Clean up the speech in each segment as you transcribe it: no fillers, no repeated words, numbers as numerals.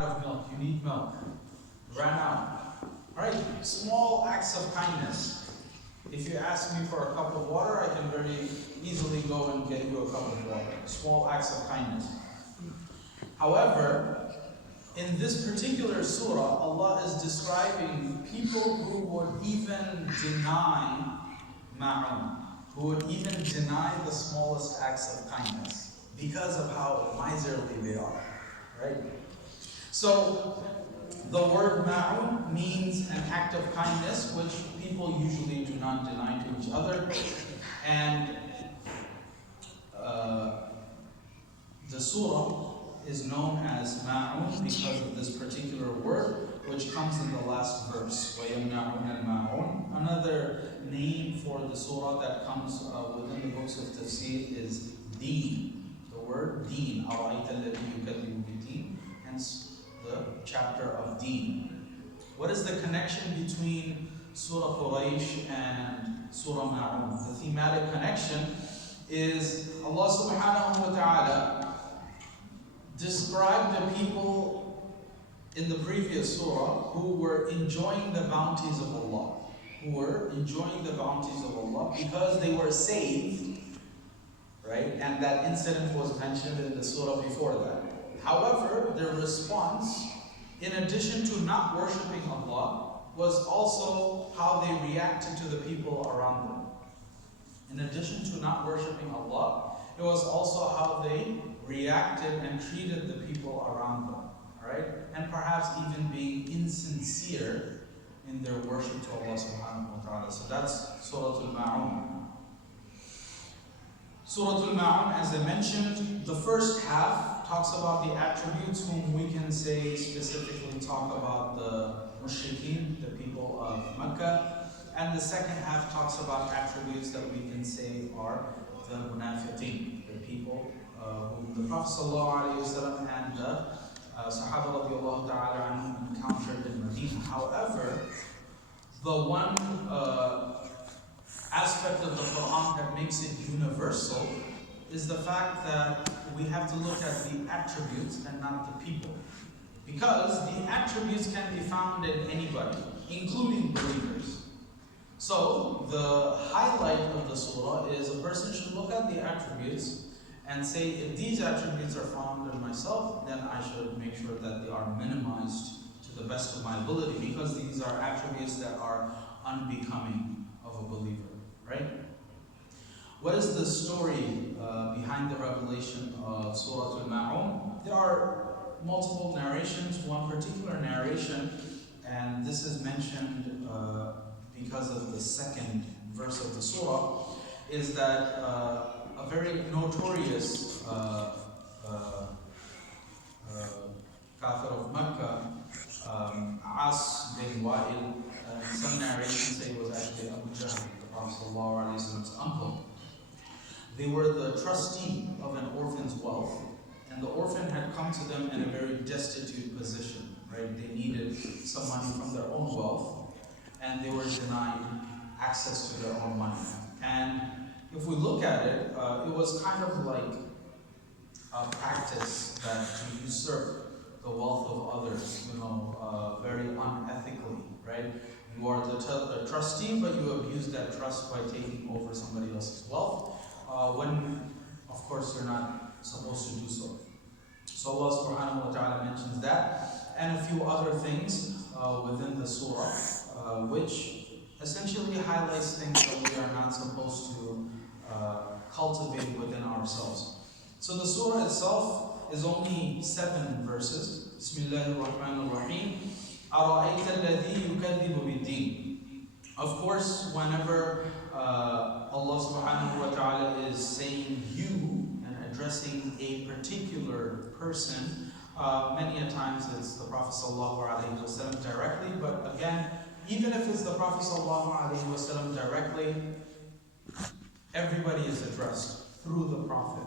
of milk, you need milk. Ran out. Alright, small acts of kindness. If you ask me for a cup of water, I can very easily go and get you a cup of water. Small acts of kindness. However, in this particular surah, Allah is describing people who would even deny ma'un, who would even deny the smallest acts of kindness because of how miserly they are. Right? So, the word ma'un means an act of kindness, which people usually do not deny to each other. And the surah is known as ma'un because of this particular word, which comes in the last verse. وَيَمْنَعُونَ الْمَاعُونَ. Another name for the surah that comes within the books of Tafseer is deen. The word deen. أَرَأَيْتَ الَّذِي يُكَذِّبُ بِالدِّينِ. Hence the chapter of deen. What is the connection between Surah Quraysh and Surah Ma'un? The thematic connection is Allah subhanahu wa ta'ala described the people in the previous surah who were enjoying the bounties of Allah. Who were enjoying the bounties of Allah because they were saved, right? And that incident was mentioned in the surah before that. However, their response, in addition to not worshipping Allah, was also how they reacted to the people around them. In addition to not worshipping Allah, it was also how they reacted and treated the people around them. Right? And perhaps even being insincere in their worship to Allah subhanahu wa ta'ala. So that's Surah Al-Ma'un. Surah Al-Ma'un, as I mentioned, the first half talks about the attributes whom we can say specifically talk about the mushrikeen, the people of Mecca. And the second half talks about attributes that we can say are the munafiqeen, the people whom the Prophet ﷺ and the Sahaba radiallahu ta'ala anhum encountered in Medina. However, the one aspect of the Quran that makes it universal is the fact that we have to look at the attributes and not the people. Because the attributes can be found in anybody, including believers. So, the highlight of the surah is a person should look at the attributes and say, if these attributes are found in myself, then I should make sure that they are minimized to the best of my ability, because these are attributes that are unbecoming of a believer, right? What is the story behind the revelation of Surah Al-Ma'un? There are multiple narrations. One particular narration, and this is mentioned because of the second verse of the surah, is that a very notorious kafir of Mecca, As bin Wa'il, some narrations say it was actually Abu Jahl, the Prophet's uncle. They were the trustee of an orphan's wealth, and the orphan had come to them in a very destitute position, right? They needed some money from their own wealth, and they were denied access to their own money. And if we look at it, it was kind of like a practice that to usurp the wealth of others, very unethically, right? You are the trustee, but you abuse that trust by taking over somebody else's wealth, when, of course, you're not supposed to do so. So Allah subhanahu wa ta'ala mentions that, and a few other things within the surah, which essentially highlights things that we are not supposed to cultivate within ourselves. So the surah itself is only 7 verses. Bismillahir Rahmanir Rahim. أَرَأَيْتَ الَّذِي يُكَذِّبُ بِالدِّينِ. Of course, whenever Allah subhanahu wa ta'ala is saying you and addressing a particular person, many a times it's the Prophet sallallahu alaihi wasallam directly, but again, even if it's the Prophet ﷺ directly, everybody is addressed through the Prophet.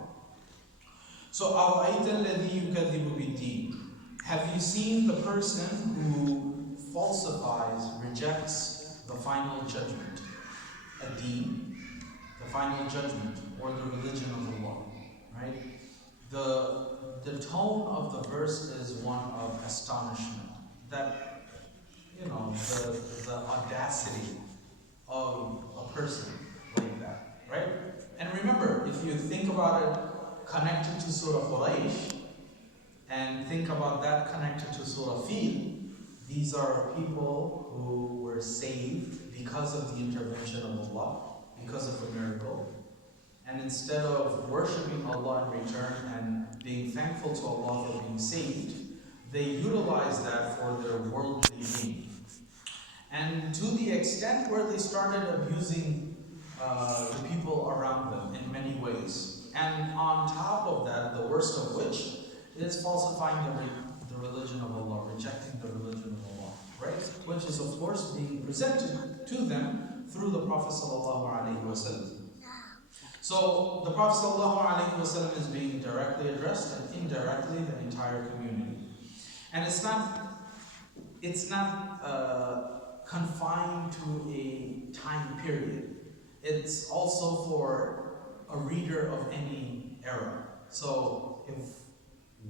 So, أَرَأَيْتَ الَّذِي يُكَذِّبُ بِالدِّينِ. Have you seen the person who falsifies, rejects the final judgment? Ad-Deen, the final judgment, or the religion of Allah, right? The tone of the verse is one of astonishment. that, the audacity of a person like that, right? And remember, if you think about it connected to Surah Quraysh, and think about that connected to Surah Fil, these are people who were saved because of the intervention of Allah, because of a miracle. And instead of worshipping Allah in return and being thankful to Allah for being saved, they utilized that for their worldly gain. And to the extent where they started abusing the people around them in many ways. And on top of that, the worst of which is falsifying the religion of Allah, rejecting the religion of Allah, right? Which is, of course, being presented to them through the Prophet ﷺ. So the Prophet ﷺ is being directly addressed, and indirectly the entire community. And it's not confined to a time period. It's also for a reader of any era. So if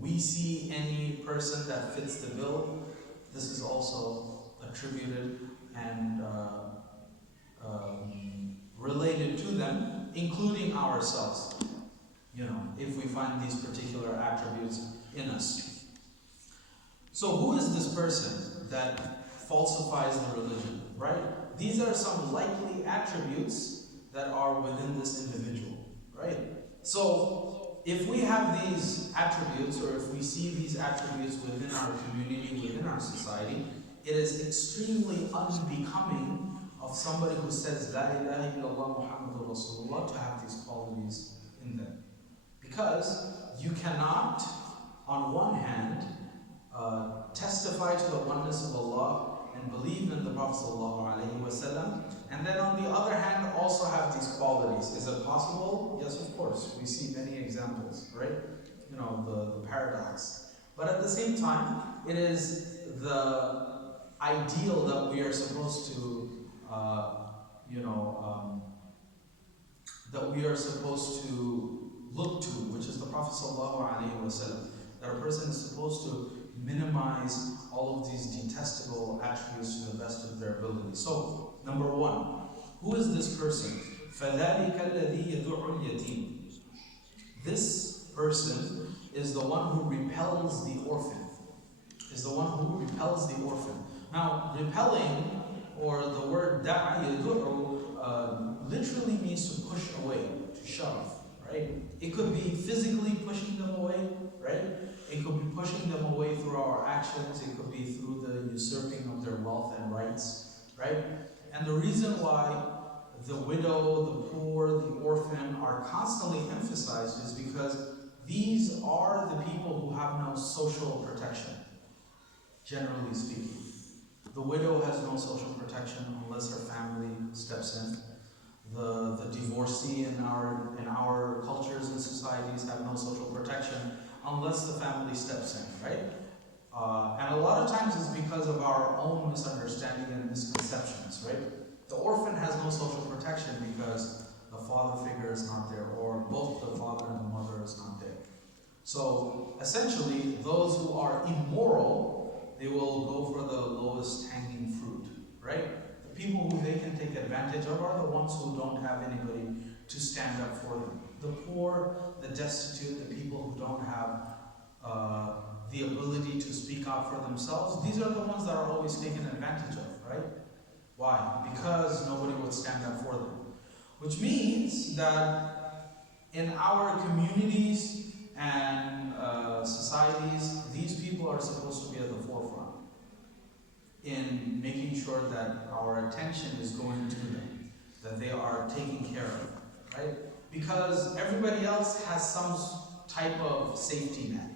we see any person that fits the bill, this is also attributed and related to them, including ourselves, if we find these particular attributes in us. So who is this person that falsifies the religion, right? These are some likely attributes that are within this individual, right? So if we have these attributes, or if we see these attributes within our community, within our society, it is extremely unbecoming of somebody who says La ilaha illallah Muhammadur Rasulullah to have these qualities in them. Because you cannot, on one hand, testify to the oneness of Allah and believe in the Prophet ﷺ, and then on the other hand also have these qualities. Is it possible? Yes, of course. We see many examples, right? The paradox. But at the same time, it is the ideal that we are supposed to look to, which is the Prophet ﷺ. That a person is supposed to minimize all of these detestable attributes to the best of their ability. So, number one, who is this person? فَذَلِكَ الَّذِي يَدُعُ الْيَتِيمِ. This person is the one who repels the orphan. Now, repelling, or the word da'a yad'u, literally means to push away, to shove, right? It could be physically pushing them away, right? It could be pushing them away through our actions. It could be through the usurping of their wealth and rights, right? And the reason why the widow, the poor, the orphan are constantly emphasized is because these are the people who have no social protection, generally speaking. The widow has no social protection unless her family steps in. The divorcee in our cultures and societies have no social protection unless the family steps in, right? And a lot of times it's because of our own misunderstanding and misconceptions, right? The orphan has no social protection because the father figure is not there, or both the father and the mother is not there. So essentially, those who are immoral, they will go for the lowest hanging fruit, right? The people who they can take advantage of are the ones who don't have anybody to stand up for them. The poor, the destitute, the people who don't have the ability to speak out for themselves, these are the ones that are always taken advantage of, right? Why? Because nobody would stand up for them. Which means that in our communities and societies, these people are supposed to be at the forefront in making sure that our attention is going to them, that they are taken care of, right? Because everybody else has some type of safety net,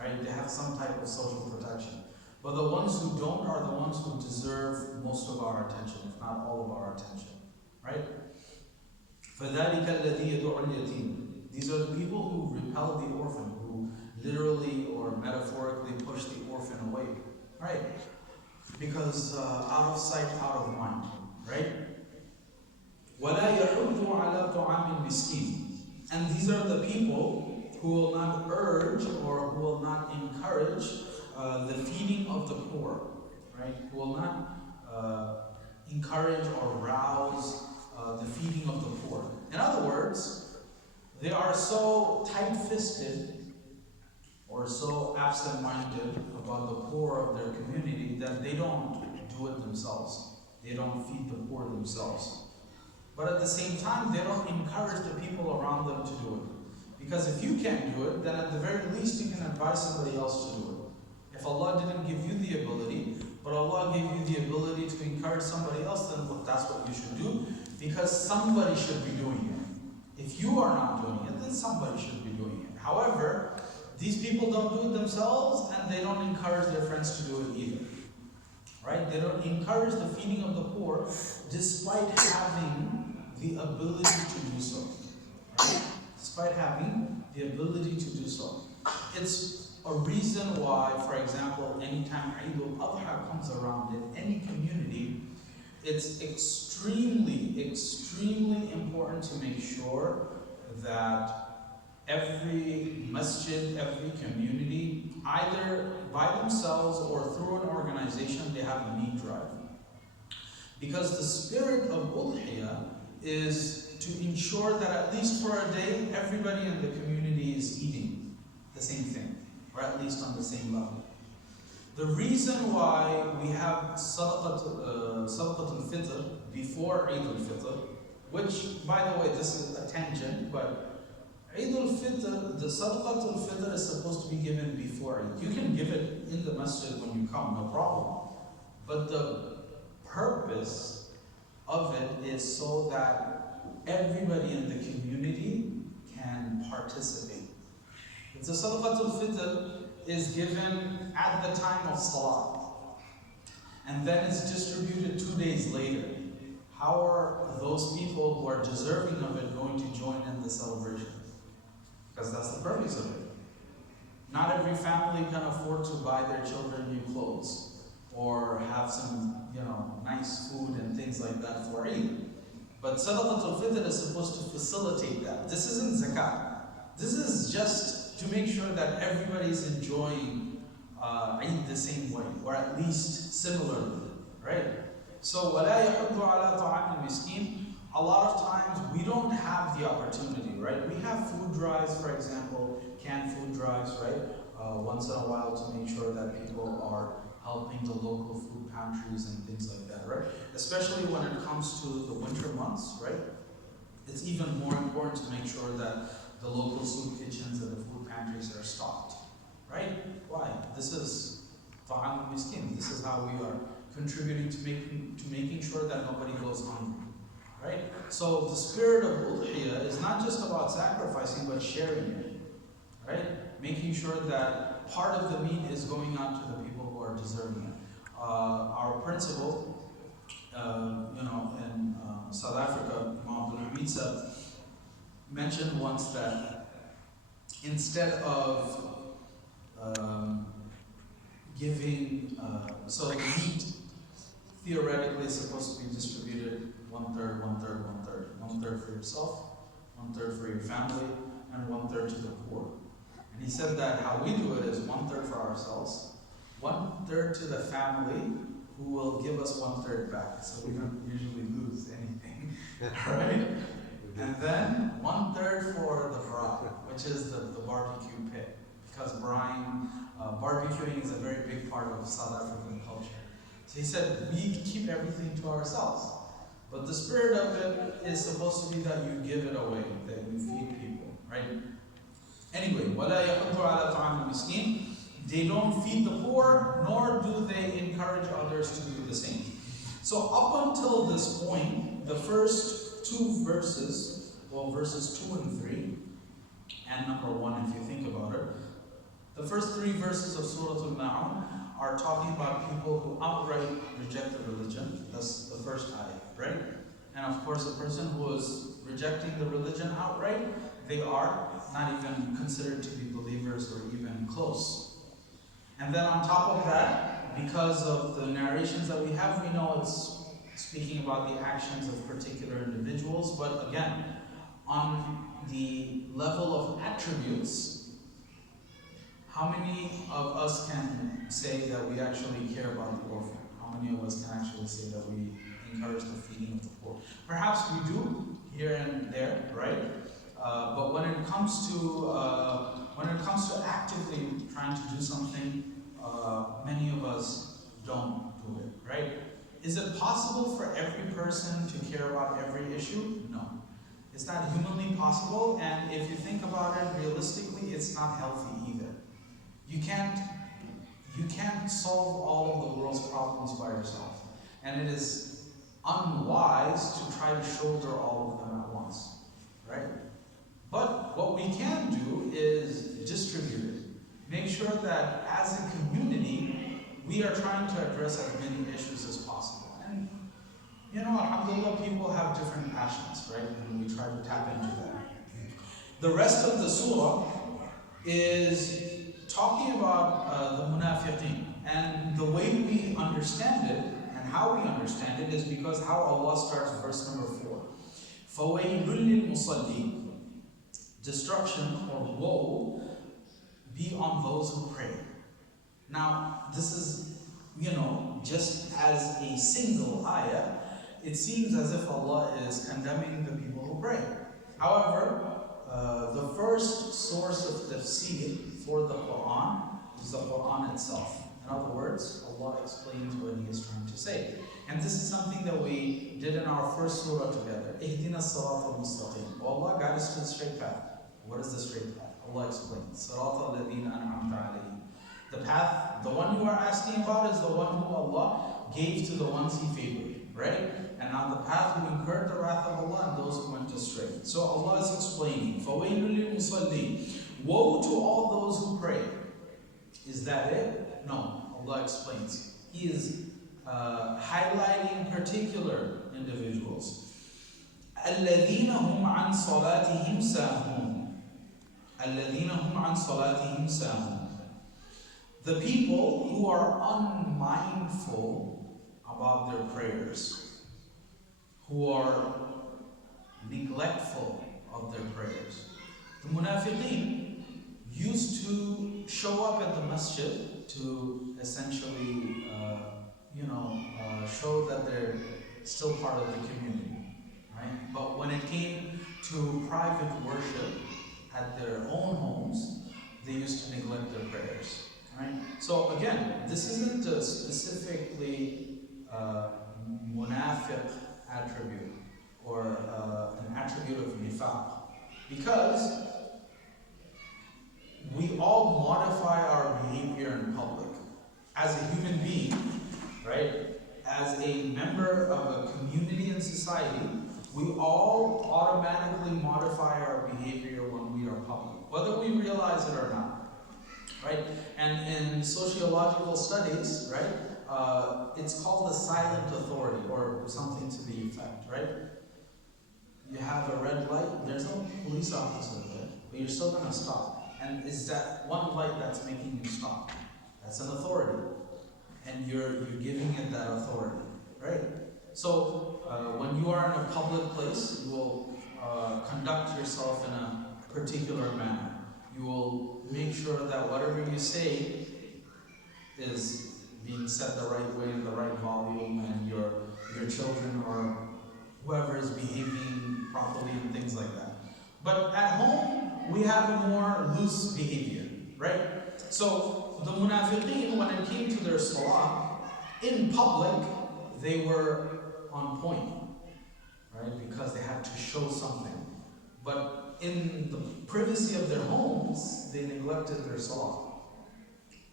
right? They have some type of social protection. But the ones who don't are the ones who deserve most of our attention, if not all of our attention, right? فَذَلِكَ الَّذِي يَدُعُ الْيَتِيمِ. These are the people who repel the orphan, who literally or metaphorically push the orphan away, right? Because out of sight, out of mind, right? وَلَا يَحُضُّ عَلَى طَعَامِ الْمِسْكِينِ. And these are the people who will not urge or who will not encourage the feeding of the poor. right? Who will not encourage or rouse the feeding of the poor. In other words, they are so tight-fisted or so absent-minded about the poor of their community that they don't do it themselves. They don't feed the poor themselves. But at the same time, they don't encourage the people around them to do it. Because if you can't do it, then at the very least you can advise somebody else to do it. If Allah didn't give you the ability, but Allah gave you the ability to encourage somebody else, then look, that's what you should do, because somebody should be doing it. If you are not doing it, then somebody should be doing it. However, these people don't do it themselves, and they don't encourage their friends to do it either. Right? They don't encourage the feeding of the poor, despite having the ability to do so. Right? Despite having the ability to do so. It's a reason why, for example, anytime Eid al-Adha comes around in any community, it's extremely, extremely important to make sure that every masjid, every community, either by themselves or through an organization, they have a meat drive. Because the spirit of Udhiyah is to ensure that at least for a day, everybody in the community is eating the same thing, or at least on the same level. The reason why we have Sadaqat al-Fitr before Eid al-Fitr, which, by the way, this is a tangent, but Eid al-Fitr, the Sadaqat al-Fitr is supposed to be given before Eid. You can give it in the masjid when you come, no problem. But the purpose of it is so that everybody in the community can participate. The Sadaqat al-Fitr is given at the time of Salah, and then it's distributed 2 days later. How are those people who are deserving of it going to join in the celebration? Because that's the purpose of it. Not every family can afford to buy their children new clothes or have some, nice food and things like that for Eid. But Sadaqat al-Fitr is supposed to facilitate that. This isn't zakat. This is just to make sure that everybody is enjoying Eid the same way, or at least similarly, right? So, وَلَا يَحُضُّ عَلَى طَعَامِ الْمِسْكِينِ. A lot of times we don't have the opportunity, right? We have food drives, for example, canned food drives, right? Once in a while to make sure that people are helping the local food pantries and things like that, right? Especially when it comes to the winter months, right? It's even more important to make sure that the local soup kitchens and the food pantries are stocked, right? Why? This is Ta'am al-Miskin. This is how we are contributing to making sure that nobody goes hungry. Right? So the spirit of Udhiyah is not just about sacrificing, but sharing it. Right? Making sure that part of the meat is going out to the people who are deserving it. Our principal, in South Africa, Imam Abdul Hamid said, mentioned once that instead of giving, so the meat theoretically is supposed to be distributed 1/3, 1/3, 1/3. 1/3 for yourself, 1/3 for your family, and 1/3 to the poor. And he said that how we do it is 1/3 for ourselves, 1/3 to the family, who will give us 1/3 back. So we don't usually lose anything, right? And then 1/3 for the bride, which is the barbecue pit, because barbecuing is a very big part of South African culture. So he said we keep everything to ourselves. But the spirit of it is supposed to be that you give it away, that you feed people, right? Anyway, وَلَا يَحُضُّ عَلَى طَعَامِ الْمِسْكِينِ. They don't feed the poor, nor do they encourage others to do the same. So up until this point, the first two verses, well, verses 2 and 3, and number 1 if you think about it, the first 3 verses of Surah Al-Ma'un are talking about people who outright reject the religion. That's the first ayah, right? And of course, a person who is rejecting the religion outright, they are not even considered to be believers or even close. And then on top of that, because of the narrations that we have, we know it's speaking about the actions of particular individuals. But again, on the level of attributes, how many of us can say that we actually care about the orphan? How many of us can actually say that we encourage the feeding of the poor? Perhaps we do here and there, right? But when it comes to actively trying to do something, many of us don't do it, right? Is it possible for every person to care about every issue? No. It's not humanly possible, and if you think about it realistically, it's not healthy either. You can't solve all of the world's problems by yourself. And it is unwise to try to shoulder all of them at once, right? But what we can do is distribute it. Make sure that as a community, we are trying to address as many issues as possible. And you know, alhamdulillah, people have different passions, right? And we try to tap into that. The rest of the surah is talking about the munafiqeen. And the way we understand it, and how we understand it, is because how Allah starts verse number 4. فَوَيْلٌ لِلْمُصَلِّينَ. Destruction or woe be on those who pray. Now, this is, just as a single ayah, it seems as if Allah is condemning the people who pray. However, the first source of tafseer for the Quran is the Quran itself. In other words, Allah explains what He is trying to say. And this is something that we did in our first surah together. Ihdina as-sirat al-mustaqim. Allah, guide us to the straight path. What is the straight path? Allah explains. Sirat al-ladhina an'amta alayhim. The path, the one you are asking about, is the one who Allah gave to the ones He favored, right? And on the path who incurred the wrath of Allah and those who went astray. So Allah is explaining, فَوَيْلٌ لِلْمُصَلِّينَ. Woe to all those who pray. Is that it? No. Allah explains. He is highlighting particular individuals. الَّذِينَ هُمْ عَنْ صَلَاتِهِمْ سَاهُونَ. الَّذِينَ هُمْ عَنْ صَلَاتِهِمْ سَاهُونَ. The people who are unmindful about their prayers, who are neglectful of their prayers. The munafiqeen used to show up at the masjid to essentially, show that they're still part of the community, right? But when it came to private worship at their own homes, they used to neglect their prayers. Right? So again, this isn't a specifically munafiq attribute or an attribute of nifaq, because we all modify our behavior in public. As a human being, right? As a member of a community and society, we all automatically modify our behavior when we are public, whether we realize it or not. Right? And in sociological studies, right, it's called the silent authority or something to the effect, right? You have a red light, there's no police officer there, but you're still going to stop. And is that one light that's making you stop? That's an authority. And you're giving it that authority, right? So when you are in a public place, you will conduct yourself in a particular manner. You will make sure that whatever you say is being said the right way, in the right volume, and your children or whoever is behaving properly and things like that. But at home, we have a more loose behavior, right? So the munafiqeen, when it came to their salah, in public, they were on point, right? Because they had to show something. But in the privacy of their homes, they neglected their salah,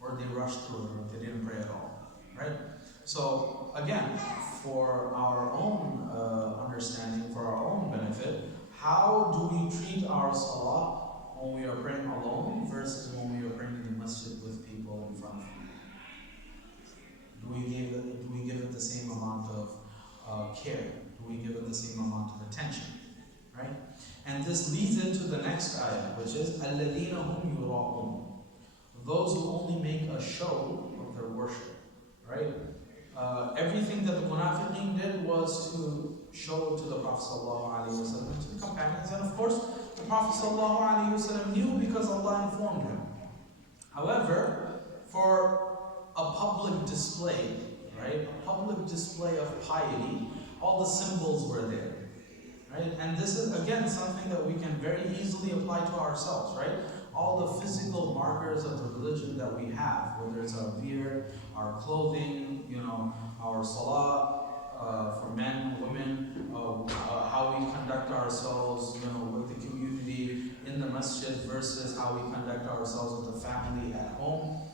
or they rushed through it, or they didn't pray at all, right? So again, for our own understanding, for our own benefit, how do we treat our salah when we are praying alone versus when we are praying in the masjid with people in front of you? Do we give it the same amount of care? Do we give it the same amount of attention? Right? And this leads into the next ayah, which is الَّذِينَ هُمْ يُرَاءُونَ. Those who only make a show of their worship. Right? Everything that the munafiqeen did was to show to the Prophet ﷺ, to the companions, and of course the Prophet ﷺ knew because Allah informed him. However, for a public display, right? A public display of piety. All the symbols were there, right? And this is again something that we can very easily apply to ourselves, right? All the physical markers of the religion that we have, whether it's our beard, our clothing, our salah, for men, women, how we conduct ourselves, with the community in the masjid versus how we conduct ourselves with the family at home.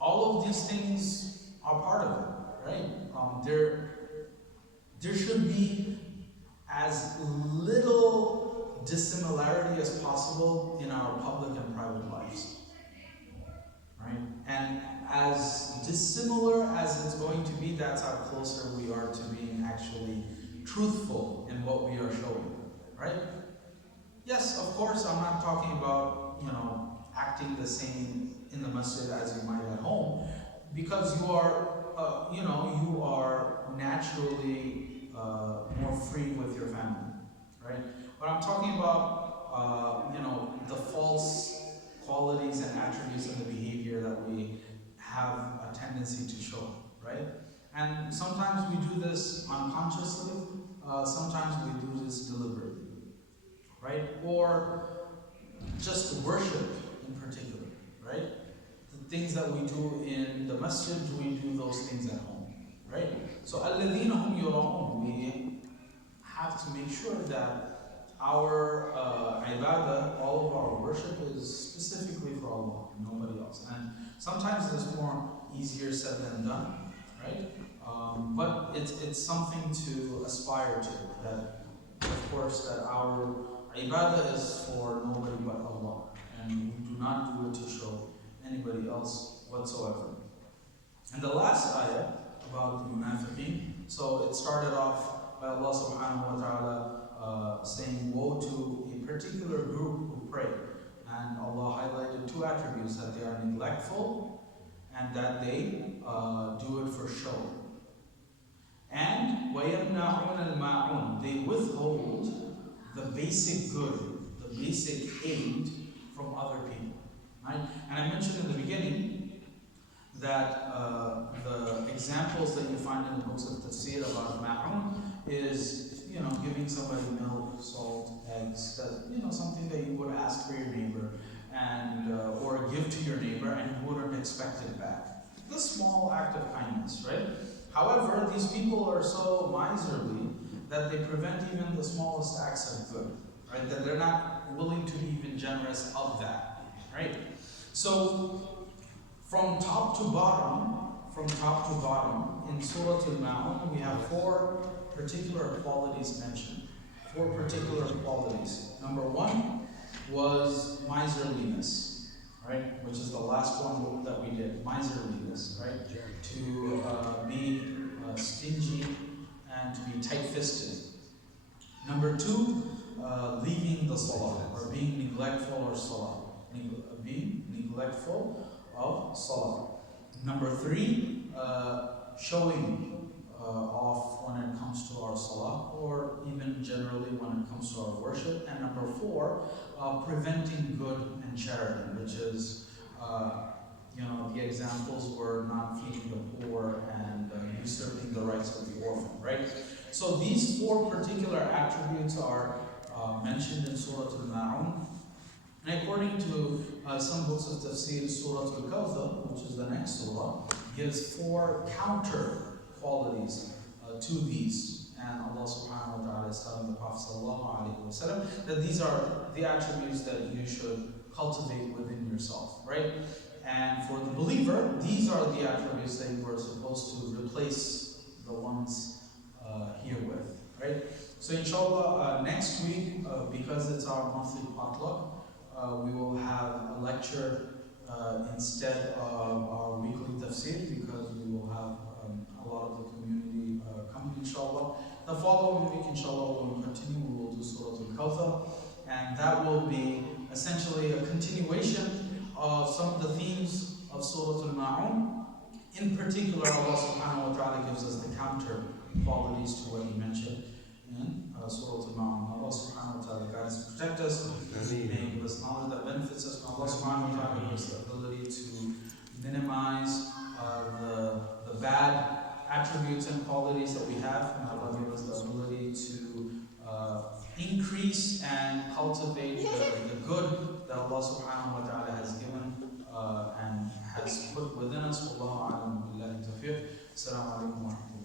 All of these things are part of it, right? There should be as little dissimilarity as possible in our public and private lives, right? And as dissimilar as it's going to be, that's how closer we are to being actually truthful in what we are showing, right? Yes, of course, I'm not talking about, acting the same in the masjid as you might at home, because you are naturally more free with your family, right? But I'm talking about, the false qualities and attributes of the behavior that we have a tendency to show, right? And sometimes we do this unconsciously, sometimes we do this deliberately, right? Or just worship in particular, right? The things that we do in the masjid, do we do those things at home, right? So الَّذِينَ هُمْ يُرَاءُونَ, we have to make sure that our ibadah, all of our worship is specifically for Allah, nobody else. And sometimes it's more easier said than done, right? But it's something to aspire to, that of course that our ibadah is for nobody but Allah, and we do not do it to show anybody else whatsoever. And the last ayah about the munafiqeen, so it started off by Allah subhanahu wa ta'ala saying woe to a particular group who pray, and Allah highlighted two attributes, that they are neglectful and that they do it for show. And وَيَمْنَعُونَ الْمَاعُونَ, they withhold the basic good, the basic aid from other people, right? And I mentioned in the beginning that the examples that you find in the books of Tafseer about ma'un is, giving somebody milk, salt, eggs, that, something that you would ask for your neighbor, and or give to your neighbor, and you wouldn't expect it back. The small act of kindness, right? However, these people are so miserly that they prevent even the smallest acts of good, right? That they're not willing to be even generous of that, right? So, from top to bottom, in Surah Al-Ma'un, we have four particular qualities mentioned. Four particular qualities. Number one was miserliness, right? Which is the last one that we did, miserliness, right? To be stingy and to be tight-fisted. Number two, leaving the salah, or being neglectful of salah. Being neglectful of salah. Number three, showing off when it comes to our salah, or even generally when it comes to our worship. And number four, preventing good and charity, which is, the examples were not feeding the poor and usurping the rights of the orphan, right? So these four particular attributes are mentioned in Surah Al-Ma'un. And according to some books of Tafseer, Surah Al-Aqsa, which is the next surah, gives four counter qualities to these. And Allah subhanahu wa ta'ala is telling the Prophet sallallahu alaihi wasallam that these are the attributes that you should cultivate within yourself, right? And for the believer, these are the attributes that you are supposed to replace the ones here with, right? So inshallah, next week, because it's our monthly potluck, we will have a lecture instead of our weekly tafsir, because we will have a lot of the community coming, inshallah. The following week, inshallah, we will continue. We will do Surah Al-Kawthar, and that will be essentially a continuation of some of the themes of Surah Al-Ma'un. In particular, Allah subhanahu wa ta'ala gives us the counter qualities to what he mentioned in Surah Al-Ma'un. Allah subhanahu wa ta'ala guide us, protect us, may give us knowledge that benefits us. Allah subhanahu wa ta'ala gives us the ability to minimize the bad attributes and qualities that we have. May Allah give us the ability to increase and cultivate the good that Allah subhanahu wa ta'ala has given and has put within us. Wallahu a'lam billahi tawfiq. Assalamu alaikum wa rahmatullahi.